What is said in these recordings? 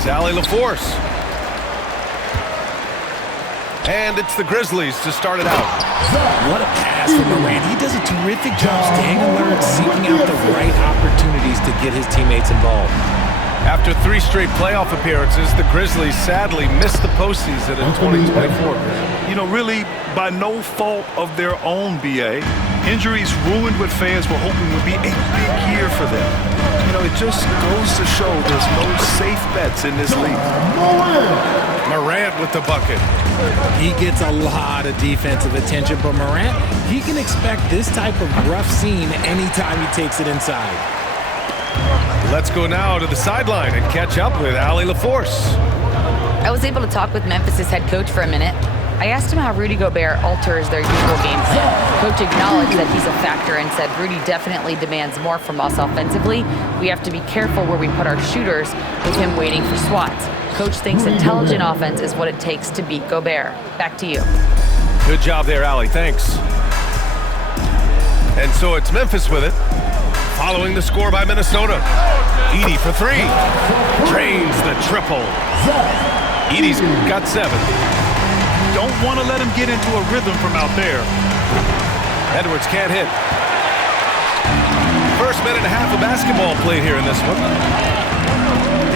is Ali LaForce. And it's the Grizzlies to start it out. What a pass from Morant. He does a terrific job staying alert, seeking out the right opportunities to get his teammates involved. After 3 straight playoff appearances, the Grizzlies sadly missed the postseason in 2024. You know, really by no fault of their own, BA. Injuries ruined what fans were hoping would be a big year for them. You know, it just goes to show there's no safe bets in this league. Morant with the bucket. He gets a lot of defensive attention, but Morant, he can expect this type of rough scene anytime he takes it inside. Let's go now to the sideline and catch up with Ali LaForce. I was able to talk with Memphis' head coach for a minute. I asked him how Rudy Gobert alters their usual game plan. Coach acknowledged that he's a factor and said Rudy definitely demands more from us offensively. We have to be careful where we put our shooters with him waiting for swats. Coach thinks intelligent offense is what it takes to beat Gobert. Back to you. Good job there, Ali. Thanks. And so it's Memphis with it. Following the score by Minnesota. Edey for 3. Drains the triple. Edey's got 7. Don't want to let him get into a rhythm from out there. Edwards can't hit. First minute and a half of basketball played here in this one.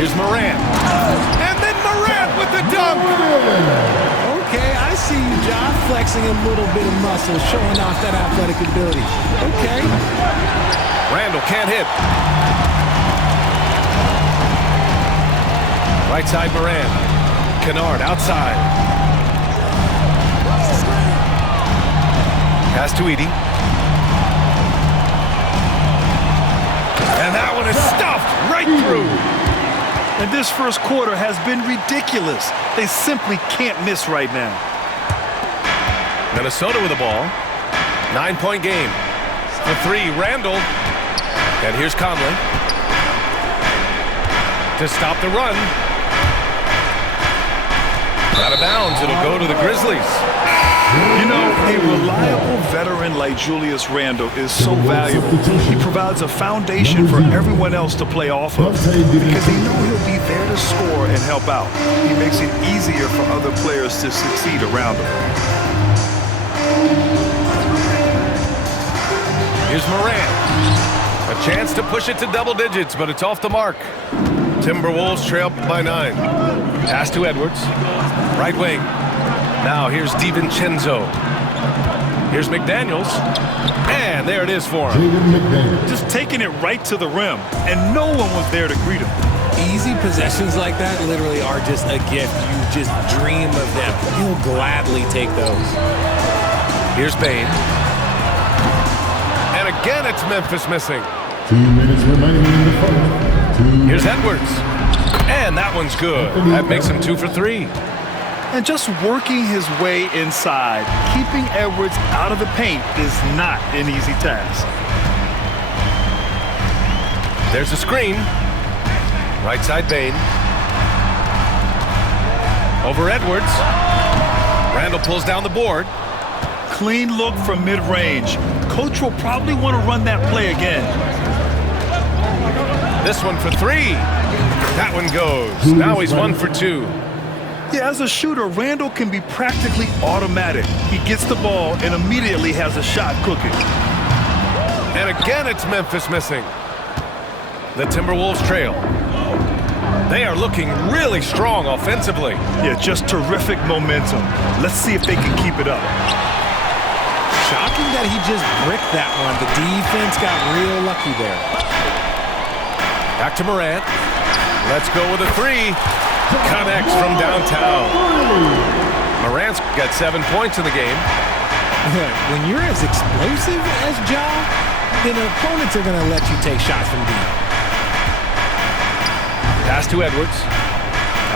Here's Morant. And then Morant with the dunk. Okay, I see you, John, flexing a little bit of muscle, showing off that athletic ability. Okay. Randle can't hit. Right side Morant. Kennard outside. Pass to Edey. And that one is stuffed right through. And this first quarter has been ridiculous. They simply can't miss right now. Minnesota with the ball. 9-point game. For 3, Randle. And here's Conley. To stop the run. Out of bounds, it'll go to the Grizzlies. You know, a reliable veteran like Julius Randle is so valuable. He provides a foundation for everyone else to play off of because they know he'll be there to score and help out. He makes it easier for other players to succeed around him. Here's Morant. A chance to push it to double digits, but it's off the mark. Timberwolves trail by 9. Pass to Edwards. Right wing. Now here's DiVincenzo. Here's McDaniels. And there it is for him. Just taking it right to the rim, and no one was there to greet him. Easy possessions like that literally are just a gift. You just dream of them. You'll gladly take those. Here's Bane. And again, it's Memphis missing. 2 minutes remaining in the fight. Here's Edwards. And that one's good. That makes him 2 for 3. And just working his way inside, keeping Edwards out of the paint is not an easy task. There's a screen. Right side Bane. Over Edwards. Randle pulls down the board. Clean look from mid-range. Coach will probably want to run that play again. This one for 3. That one goes. Now he's 1 for 2. Yeah, as a shooter, Randle can be practically automatic. He gets the ball and immediately has a shot cooking. And again, it's Memphis missing. The Timberwolves trail. They are looking really strong offensively. Yeah, just terrific momentum. Let's see if they can keep it up. Shocking that he just bricked that one. The defense got real lucky there. Back to Morant. Let's go with a 3. Connects from downtown. Morant's got 7 points in the game. When you're as explosive as Ja, then opponents are going to let you take shots from deep. Pass to Edwards.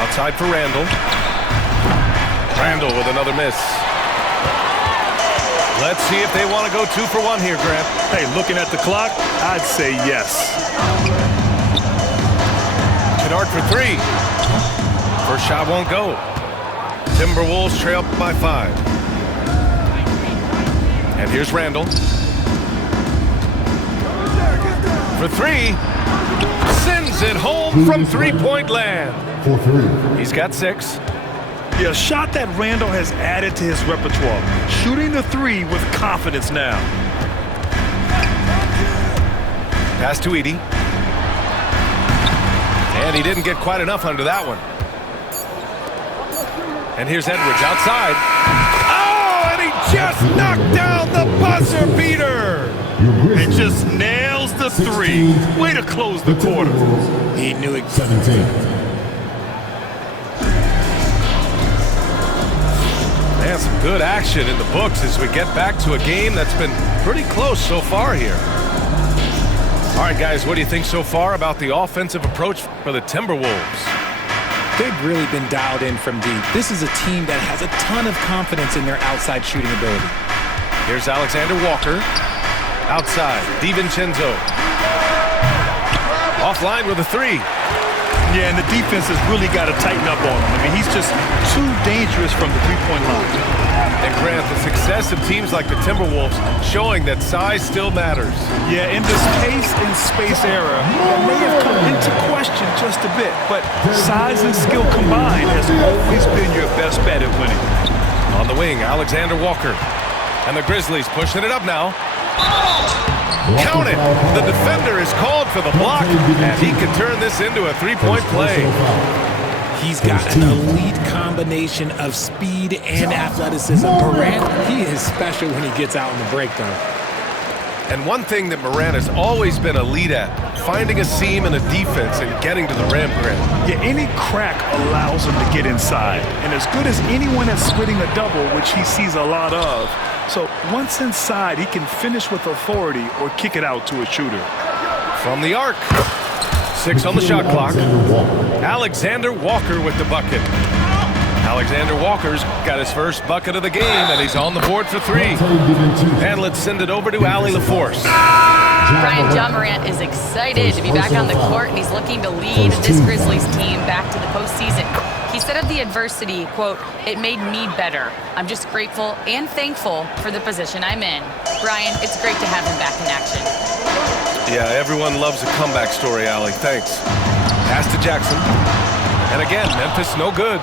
Outside for Randle. Randle with another miss. Let's see if they want to go 2 for 1 here, Grant. Hey, looking at the clock, I'd say yes. Kennard for 3. First shot won't go. Timberwolves trail by 5. And here's Randle. For 3. Sends it home from 3-point land. for 3. He's got 6. Yeah, a shot that Randle has added to his repertoire. Shooting the 3 with confidence now. Pass to Edie. And he didn't get quite enough under that one. And here's Edwards outside. Oh, and he just knocked down the buzzer beater. And just nails the 3. Way to close the quarter. He knew it. 17. Man, some good action in the books as we get back to a game that's been pretty close so far here. All right, guys, what do you think so far about the offensive approach for the Timberwolves? They've really been dialed in from deep. This is a team that has a ton of confidence in their outside shooting ability. Here's Alexander Walker. Outside, DiVincenzo. Offline with a 3. Yeah, and the defense has really got to tighten up on him. I mean, he's just too dangerous from the three-point line. And Grant, the success of teams like the Timberwolves showing that size still matters. Yeah, in this pace and space era, it may have come into question just a bit, but size and skill combined has always been your best bet at winning. On the wing, Alexander Walker. And the Grizzlies pushing it up now. Count it! The defender is called for the block, and he can turn this into a three-point play. He's got an elite combination of speed and athleticism. Morant, he is special when he gets out in the break, though. And one thing that Morant has always been elite at, finding a seam in a defense and getting to the rim, Grant. Yeah, any crack allows him to get inside. And as good as anyone at splitting a double, which he sees a lot of, so once inside, he can finish with authority or kick it out to a shooter. From the arc. 6 on the shot clock. Alexander Walker with the bucket. Alexander Walker's got his first bucket of the game, and he's on the board for 3. And let's send it over to Allie LaForce. Brian, John Morant is excited to be back on the court, and he's looking to lead this Grizzlies team back to the postseason. He said of the adversity, quote, "It made me better. I'm just grateful and thankful for the position I'm in." Brian, it's great to have him back in action. Yeah, everyone loves a comeback story, Allie. Thanks. Pass to Jackson. And again, Memphis no good.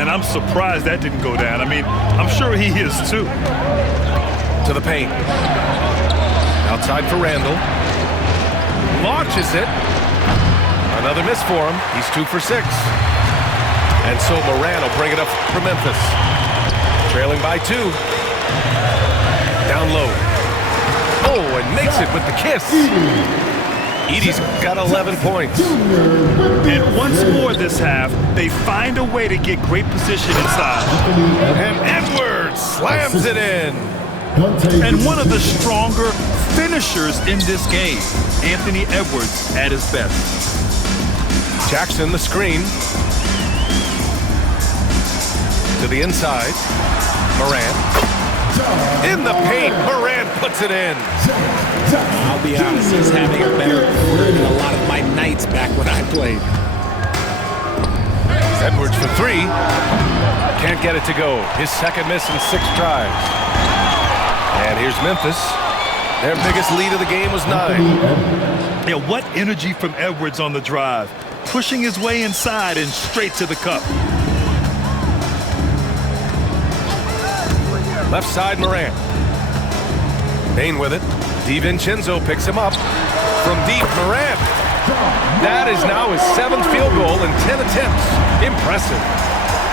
And I'm surprised that didn't go down. I mean, I'm sure he is too. To the paint. Outside for Randle. Launches it. Another miss for him. He's 2 for 6. And so Morant will bring it up for Memphis. Trailing by 2. Down low. Oh, and makes it with the kiss. Edie's got 11 points. And once more this half, they find a way to get great position inside. And Edwards slams it in. And one of the stronger finishers in this game, Anthony Edwards at his best. Jackson the screen. To the inside. Morant. In the paint, Morant puts it in. I'll be honest, he's having a better quarter than a lot of my nights back when I played. Edwards for 3. Can't get it to go. His second miss in 6 tries. And here's Memphis. Their biggest lead of the game was 9. Yeah, what energy from Edwards on the drive. Pushing his way inside and straight to the cup. Left side, Morant. Bain with it. DiVincenzo picks him up. From deep, Morant. That is now his 7th field goal in 10 attempts. Impressive.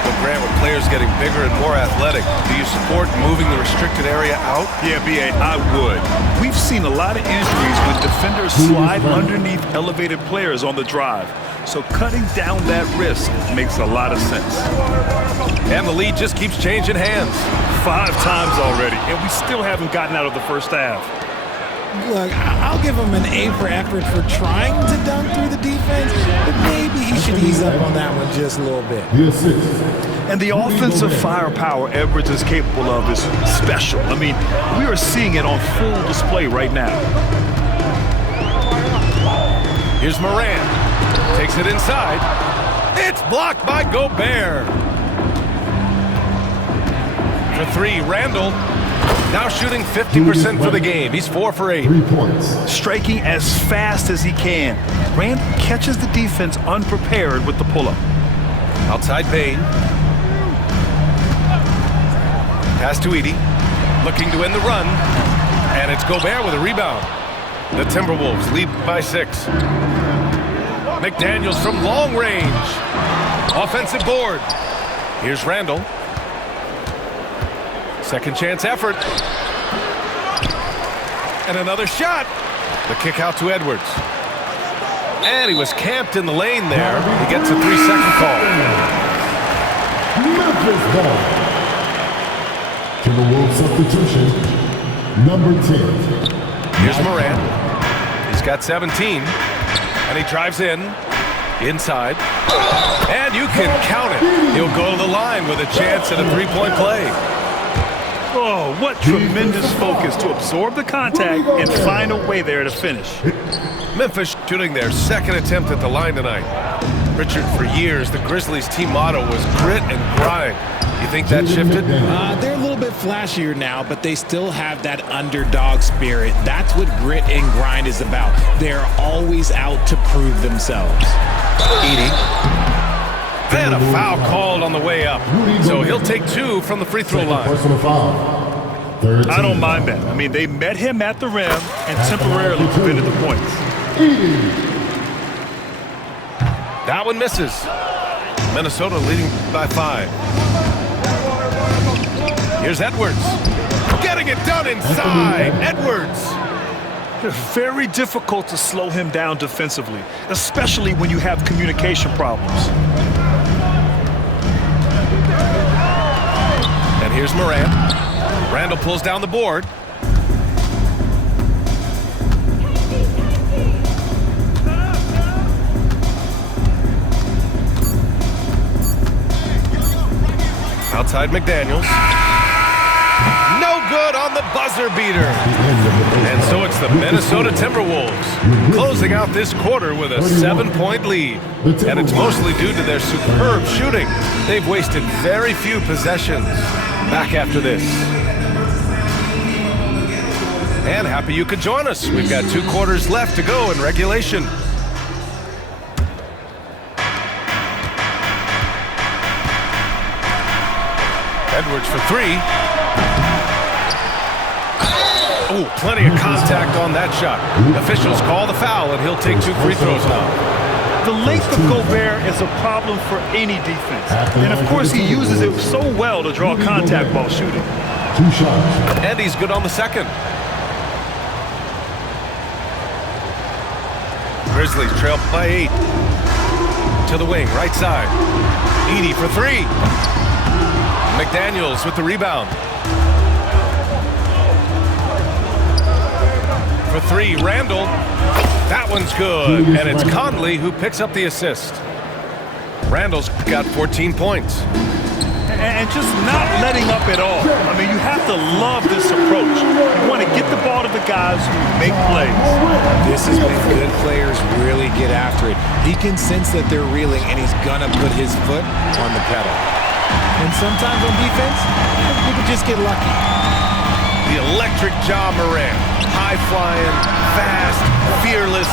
But Grant, with players getting bigger and more athletic, do you support moving the restricted area out? Yeah, B.A., I would. We've seen a lot of injuries when defenders slide underneath elevated players on the drive. So cutting down that risk makes a lot of sense. And the lead just keeps changing hands. 5 times already, and we still haven't gotten out of the first half. Look, I'll give him an A for effort for trying to dunk through the defense, but maybe he should ease up on that one just a little bit. And the offensive firepower Edwards is capable of is special. I mean, we are seeing it on full display right now. Here's Morant. Takes it inside. It's blocked by Gobert. For 3, Randle. Now shooting 50% for the game. He's 4 for 8. 3 points. Striking as fast as he can. Randle catches the defense unprepared with the pull-up. Outside Bain. Pass to Edey. Looking to end the run. And it's Gobert with a rebound. The Timberwolves lead by 6. McDaniels from long range. Offensive board. Here's Randle. Second chance effort. And another shot. The kick out to Edwards. And he was camped in the lane there. He gets a 3-second call. Memphis ball. Timberwolves substitution, number 10. Here's Morant. He's got 17. And he drives in. Inside. And you can count it. He'll go to the line with a chance at a 3-point play. Oh, what tremendous focus to absorb the contact and find a way there to finish. Memphis shooting their second attempt at the line tonight. Richard, for years, the Grizzlies' team motto was grit and grind. You think that shifted? They're a little bit flashier now, but they still have that underdog spirit. That's what grit and grind is about. They're always out to prove themselves. Edey. And a foul called on the way up. So he'll take 2 from the free throw line. Personal foul. 13. I don't mind that. I mean, they met him at the rim and temporarily prevented the points. That one misses. Minnesota leading by 5. Here's Edwards. Getting it done inside. Edwards. Very difficult to slow him down defensively, especially when you have communication problems. And here's Morant. Randle pulls down the board. Outside McDaniels. No good on the buzzer beater. And so it's the Minnesota Timberwolves closing out this quarter with a 7-point lead. And it's mostly due to their superb shooting. They've wasted very few possessions. Back after this. And happy you could join us. We've got 2 quarters left to go in regulation. Edwards for 3. Oh, plenty of contact on that shot. Officials call the foul, and he'll take 2 free throws now. The length of Gobert is a problem for any defense. And of course, he uses it so well to draw contact while shooting. 2 shots. And he's good on the second. Grizzlies trail by 8. To the wing, right side. Edey for 3. McDaniels with the rebound. For 3, Randle. That one's good. And it's Conley who picks up the assist. Randle's got 14 points. And just not letting up at all. I mean, you have to love this approach. You want to get the ball to the guys who make plays. This is when good players really get after it. He can sense that they're reeling, and he's going to put his foot on the pedal. And sometimes on defense, people just get lucky. The electric Ja Morant. High-flying, fast, fearless.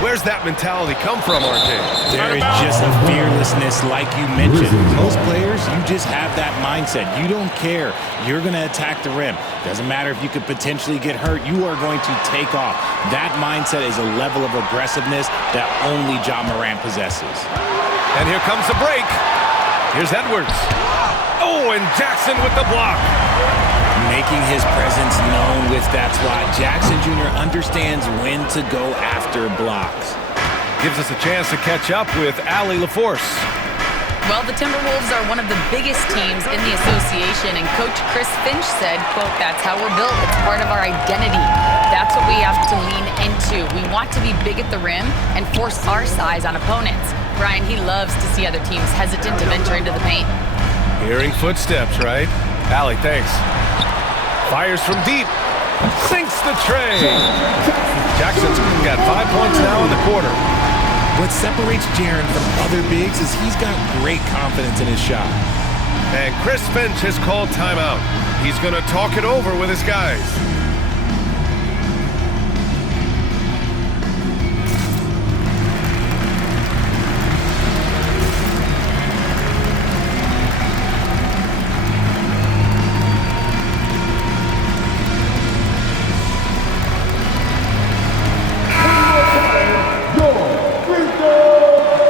Where's that mentality come from, RJ? There is just a fearlessness like you mentioned. Most players, you just have that mindset. You don't care. You're going to attack the rim. Doesn't matter if you could potentially get hurt. You are going to take off. That mindset is a level of aggressiveness that only Ja Morant possesses. And here comes the break. Here's Edwards. Oh, and Jackson with the block. Making his presence known with that swat. Jackson Jr. understands when to go after blocks. Gives us a chance to catch up with Allie LaForce. Well, the Timberwolves are one of the biggest teams in the association, and Coach Chris Finch said, quote, "That's how we're built. It's part of our identity. That's what we have to lean into. We want to be big at the rim and force our size on opponents." Brian, he loves to see other teams hesitant to venture into the paint. Hearing footsteps, right? Allie, thanks. Fires from deep. Sinks the tray. Jackson's got 5 points now in the quarter. What separates Jaren from other bigs is he's got great confidence in his shot. And Chris Finch has called timeout. He's going to talk it over with his guys.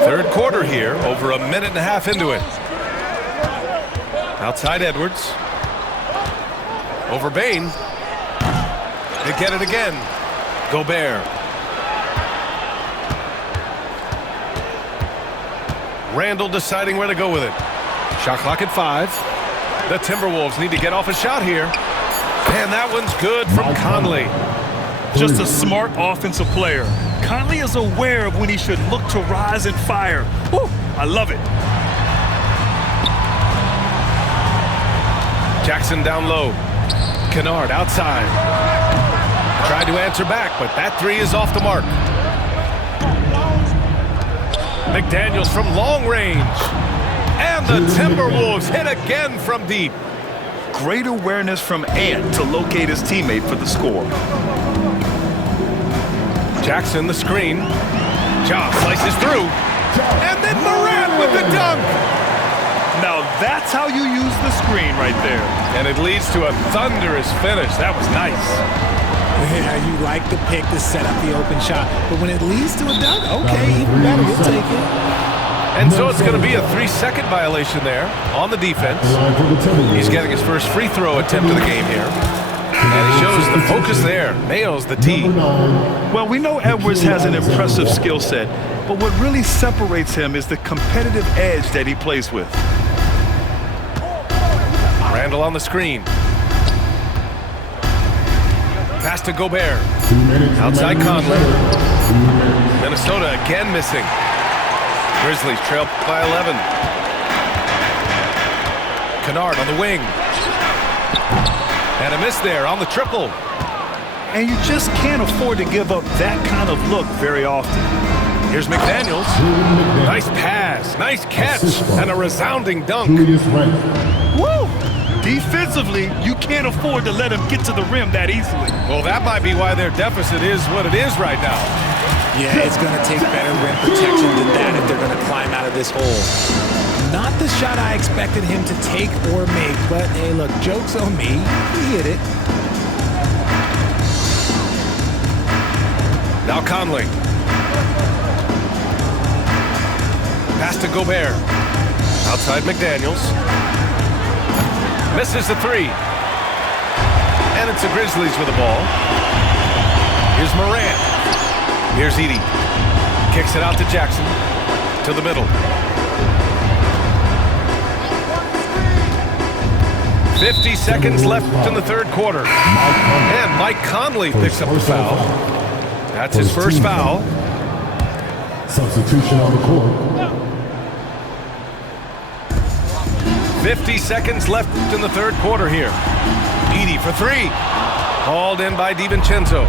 Third quarter here, over a minute and a half into it. Outside Edwards. Over Bain. They get it again. Gobert. Randle deciding where to go with it. Shot clock at 5. The Timberwolves need to get off a shot here. And that one's good from Conley. Just a smart offensive player. Conley is aware of when he should look to rise and fire. Woo, I love it. Jackson down low. Kennard outside. Tried to answer back, but that three is off the mark. McDaniels from long range. And the Timberwolves hit again from deep. Great awareness from Ant to locate his teammate for the score. Jackson the screen. Ja slices through. And then Morant with the dunk. Now that's how you use the screen right there. And it leads to a thunderous finish. That was nice. Yeah, you like the pick to set up the open shot, but when it leads to a dunk, okay, even better, we'll take it. And so it's going to be a 3-second violation there on the defense. He's getting his first free throw attempt of the game here. And he shows the focus there. Nails the tee. Well, we know Edwards has an impressive skill set, but what really separates him is the competitive edge that he plays with. Randle on the screen. Pass to Gobert. Outside Conley. Minnesota again missing. Grizzlies trail by 11. Kennard on the wing. And a miss there on the triple. And you just can't afford to give up that kind of look very often. Here's McDaniels. Nice pass, nice catch, and a resounding dunk. Woo! Defensively, you can't afford to let him get to the rim that easily. Well, that might be why their deficit is what it is right now. Yeah, it's going to take better rim protection than that if they're going to climb out of this hole. Not the shot I expected him to take or make, but hey, look, joke's on me. He hit it. Now Conley. Pass to Gobert. Outside McDaniels. Misses the three. And it's the Grizzlies with the ball. Here's Morant. Here's Edey. Kicks it out to Jackson. To the middle. 50 seconds left in the third quarter. And Mike Conley picks up the foul. That's his first foul. Substitution on the court. 50 seconds left in the third quarter here. Edey for three. Hauled in by DiVincenzo.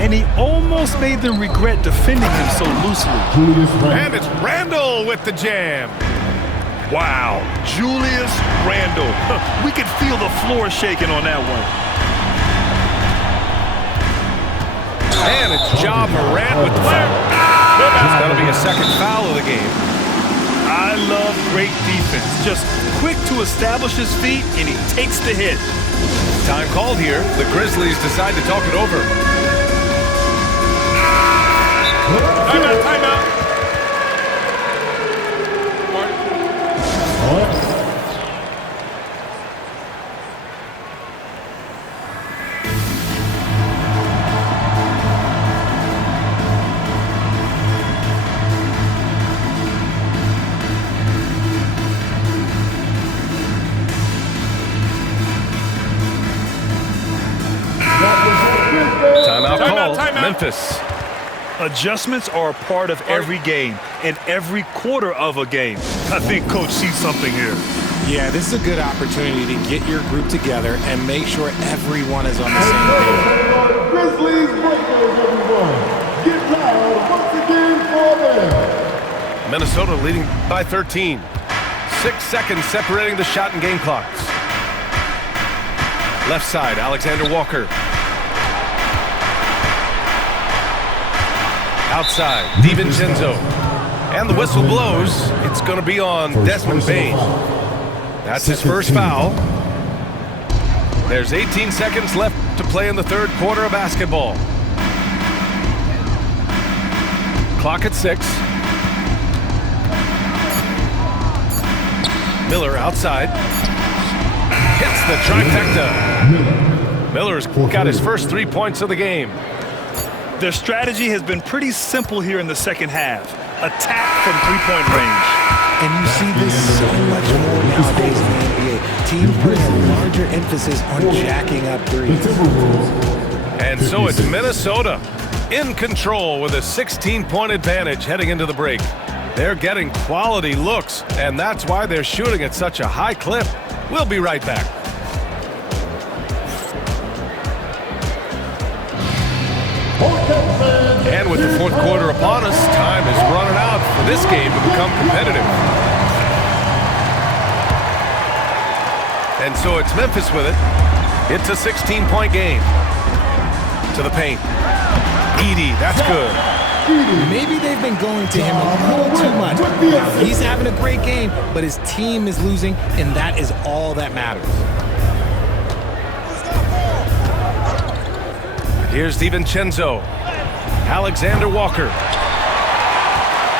And he almost made them regret defending him so loosely. And it's Randle with the jam. Wow, Julius Randle. We could feel the floor shaking on that one. And it's Ja Morant with the foul. That's got to be a second foul of the game. I love great defense. Just quick to establish his feet, and he takes the hit. Time called here. The Grizzlies decide to talk it over. Timeout, timeout. Timeout called. Memphis. Adjustments are a part of every game and every quarter of a game. I think Coach sees something here. Yeah, this is a good opportunity to get your group together and make sure everyone is on the same page. Grizzlies breakers, everyone. Get loud once again for them. Minnesota leading by 13. 6 seconds separating the shot and game clocks. Left side, Alexander Walker. Outside, DiVincenzo. And the whistle blows. It's going to be on Desmond Bain. That's his first foul. There's 18 seconds left to play in the third quarter of basketball. Clock at 6. Miller outside. Hits the trifecta. Miller's got his first 3 points of the game. Their strategy has been pretty simple here in the second half. Attack from three-point range. And you see this so much more nowadays in the NBA. Teams putting a larger emphasis on jacking up threes. And so it's Minnesota in control with a 16-point advantage heading into the break. They're getting quality looks, and that's why they're shooting at such a high clip. We'll be right back. And with the fourth quarter upon us, time is running out for this game to become competitive. And so it's Memphis with it. It's a 16-point game. To the paint. Edey, that's good. Maybe they've been going to him a little too much. Now, he's having a great game, but his team is losing, and that is all that matters. Here's DiVincenzo. Alexander Walker.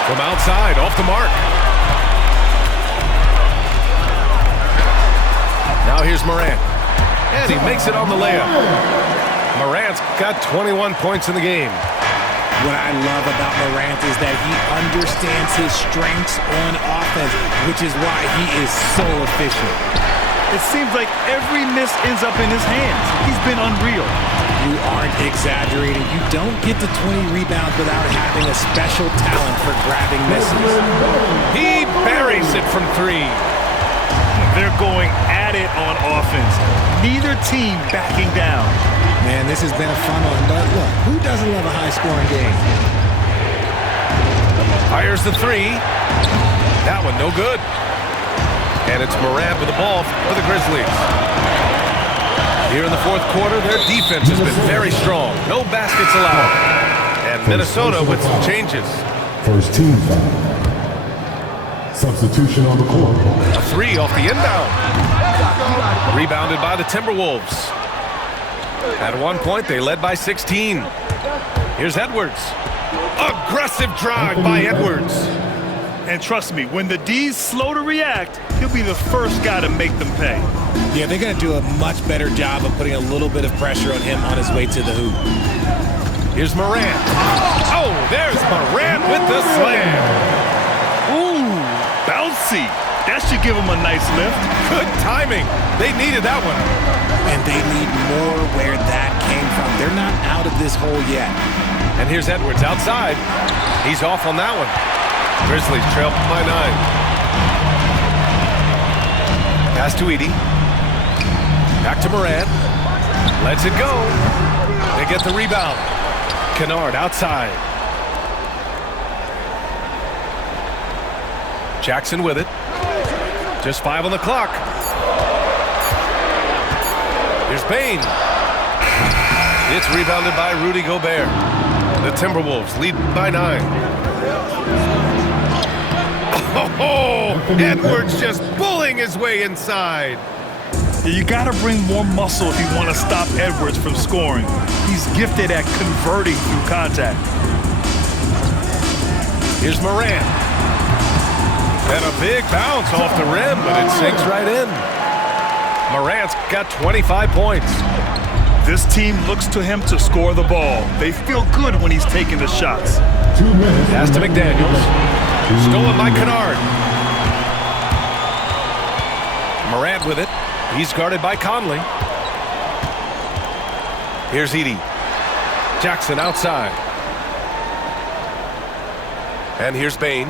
From outside, off the mark. Now here's Morant. And he makes it on the layup. Morant's got 21 points in the game. What I love about Morant is that he understands his strengths on offense, which is why he is so efficient. It seems like every miss ends up in his hands. He's been unreal. You aren't exaggerating. You don't get to 20 rebounds without having a special talent for grabbing misses. He buries it from 3. They're going at it on offense. Neither team backing down. Man, this has been a fun one, but look, who doesn't love a high-scoring game? Fires the 3. That one no good. And it's Morant with the ball for the Grizzlies. Here in the fourth quarter, their defense has been very strong. No baskets allowed. And Minnesota with some changes. First team foul. Substitution on the court. A 3 off the inbound. Rebounded by the Timberwolves. At one point, they led by 16. Here's Edwards. Aggressive drive by Edwards. And trust me, when the D's slow to react, he'll be the first guy to make them pay. Yeah, they're going to do a much better job of putting a little bit of pressure on him on his way to the hoop. Here's Morant. Oh, there's Morant with the slam. Ooh, bouncy. That should give him a nice lift. Good timing. They needed that one. And they need more where that came from. They're not out of this hole yet. And here's Edwards outside. He's off on that one. Grizzlies trail by 9. Pass to Edey. Back to Morant. Lets it go. They get the rebound. Kennard outside. Jackson with it. Just 5 on the clock. Here's Bain. It's rebounded by Rudy Gobert. The Timberwolves lead by 9. Oh, Edwards just bullying his way inside. You got to bring more muscle if you want to stop Edwards from scoring. He's gifted at converting through contact. Here's Morant. And a big bounce off the rim, but it sinks right in. Morant's got 25 points. This team looks to him to score the ball. They feel good when he's taking the shots. 2 minutes. Pass to McDaniels. Stolen by Kennard. Morant with it. He's guarded by Conley. Here's Edey. Jackson outside. And here's Bain.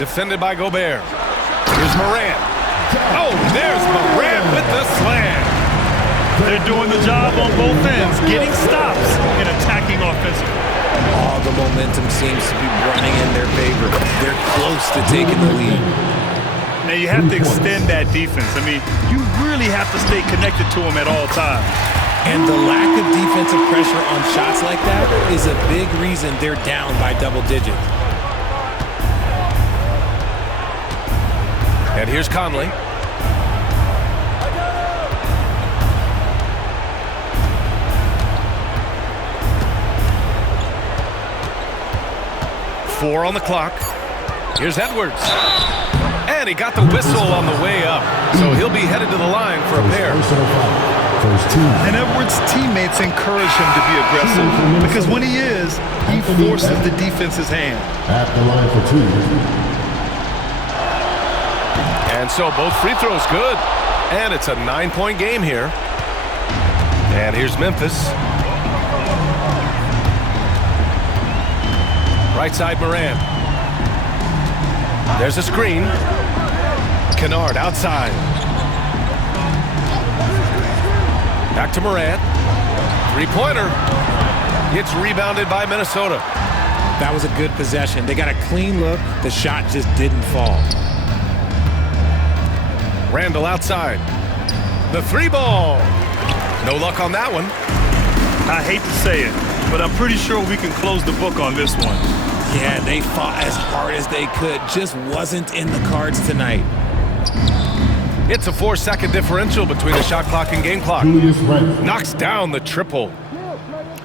Defended by Gobert. Here's Morant. Oh, there's Morant with the slam. They're doing the job on both ends, getting stops and attacking offensively. All the momentum seems to be running in their favor. They're close to taking the lead. Now, you have to extend that defense. I mean, you really have to stay connected to them at all times. And the lack of defensive pressure on shots like that is a big reason they're down by double digits. And here's Conley. Four on the clock. Here's Edwards. And he got the whistle on the way up. So he'll be headed to the line for a pair. And Edwards' teammates encourage him to be aggressive because when he is, he forces the defense's hand. At the line for 2. And so both free throws good. And it's a 9-point game here. And here's Memphis. Right side, Moran. There's a screen. Kennard outside. Back to Moran. Three-pointer. Gets rebounded by Minnesota. That was a good possession. They got a clean look. The shot just didn't fall. Randle outside. The three ball. No luck on that one. I hate to say it, but I'm pretty sure we can close the book on this one. Yeah, they fought as hard as they could. Just wasn't in the cards tonight. It's a 4-second differential between the shot clock and game clock. Knocks down the triple.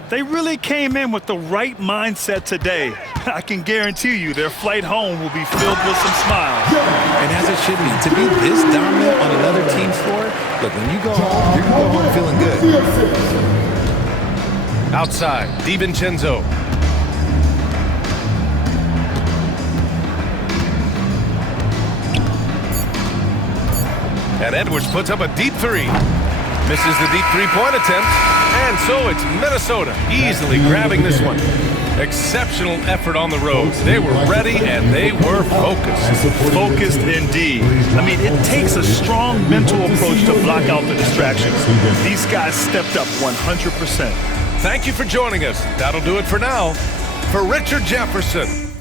They really came in with the right mindset today. I can guarantee you their flight home will be filled with some smiles. And as it should be, to be this dominant on another team's floor, look, when you go home, you're going to go home feeling good. Outside, DiVincenzo. And Edwards puts up a deep three. Misses the deep three-point attempt. And so it's Minnesota easily grabbing this one. Exceptional effort on the road. They were ready and they were focused. Focused indeed. I mean, it takes a strong mental approach to block out the distractions. These guys stepped up 100%. Thank you for joining us. That'll do it for now. For Richard Jefferson,